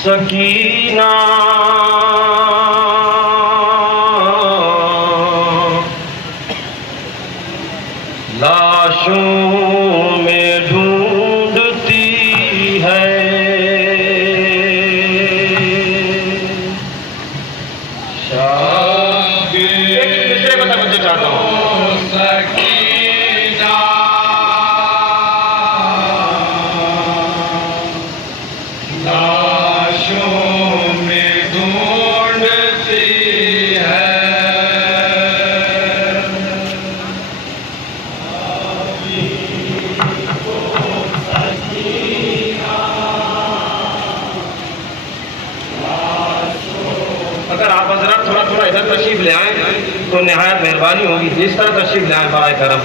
सकीना लाशों में ढूंढती है चाहता हूँ सकीना लाशों में ढूंढती है अगर आप हजरत थोड़ा थोड़ा इधर तशरीफ ले आए तो निहायत मेहरबानी होगी। जिस तरह तशरीफ ले आए बराए करम।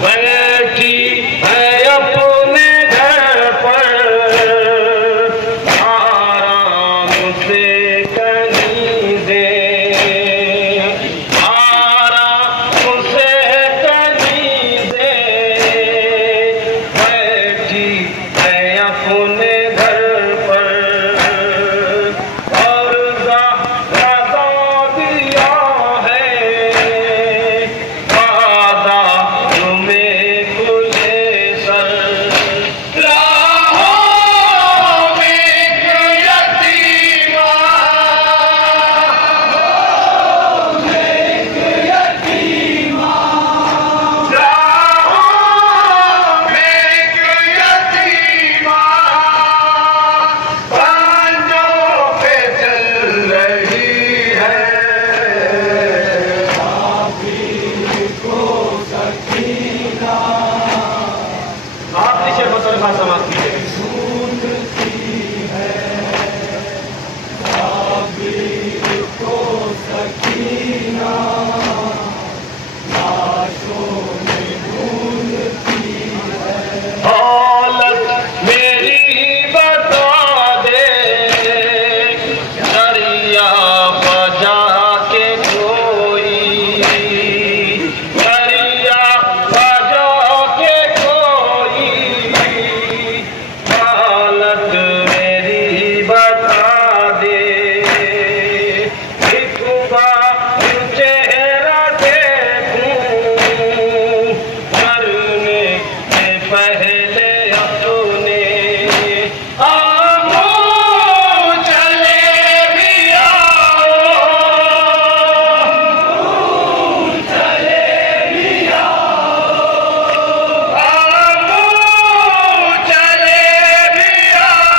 बैठी है अपने घर पर आराम से कनीज़े, आराम से कनीज़े, बैठी है अपने घर पर और ज़्यादा दिया है वादा तुम्हें खुले सर। राहों में एक यतीमा, राहों में एक यतीमा, राहों में एक यतीमा, पांजों पे चल रही है। आप इसे बसर का समाज कीजिए। हालत मेरी बता दे, दरिया बजा के कोई, दरिया बजा के कोई, हालत मेरी बता दे। एक बार चेहरा देखूं, मरने से पहले अपने आंखों चले भी आओ, चले भी आओ, आंखों चले भी आओ,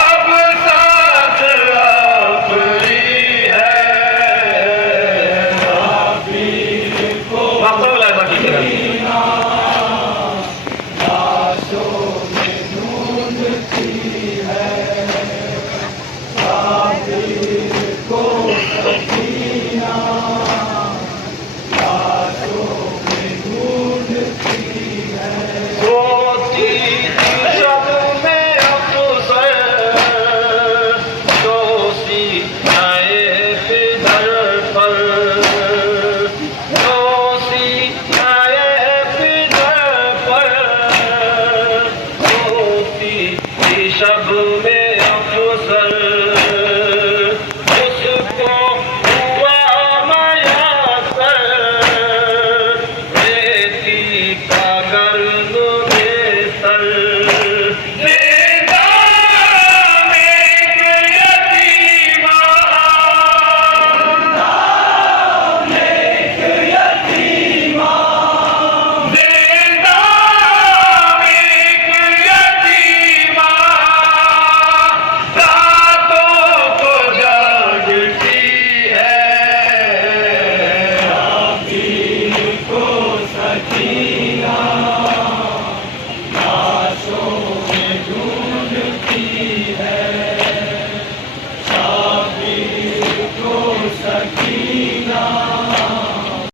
अब साथ अपनी है। वास्तव में ऐसा कीजिएगा। सोती शब में अफसर, दोषी आए फिदर पर, दोषी आए फिदर पर, सोती शब में अफसर, उसको हुआ मयसर, रेती का गर्द बेसर। ज़िंदा में एक यतीमा, ज़िंदा में एक यतीमा, ज़िंदा में एक यतीमा, रातों को जागती है। को सकी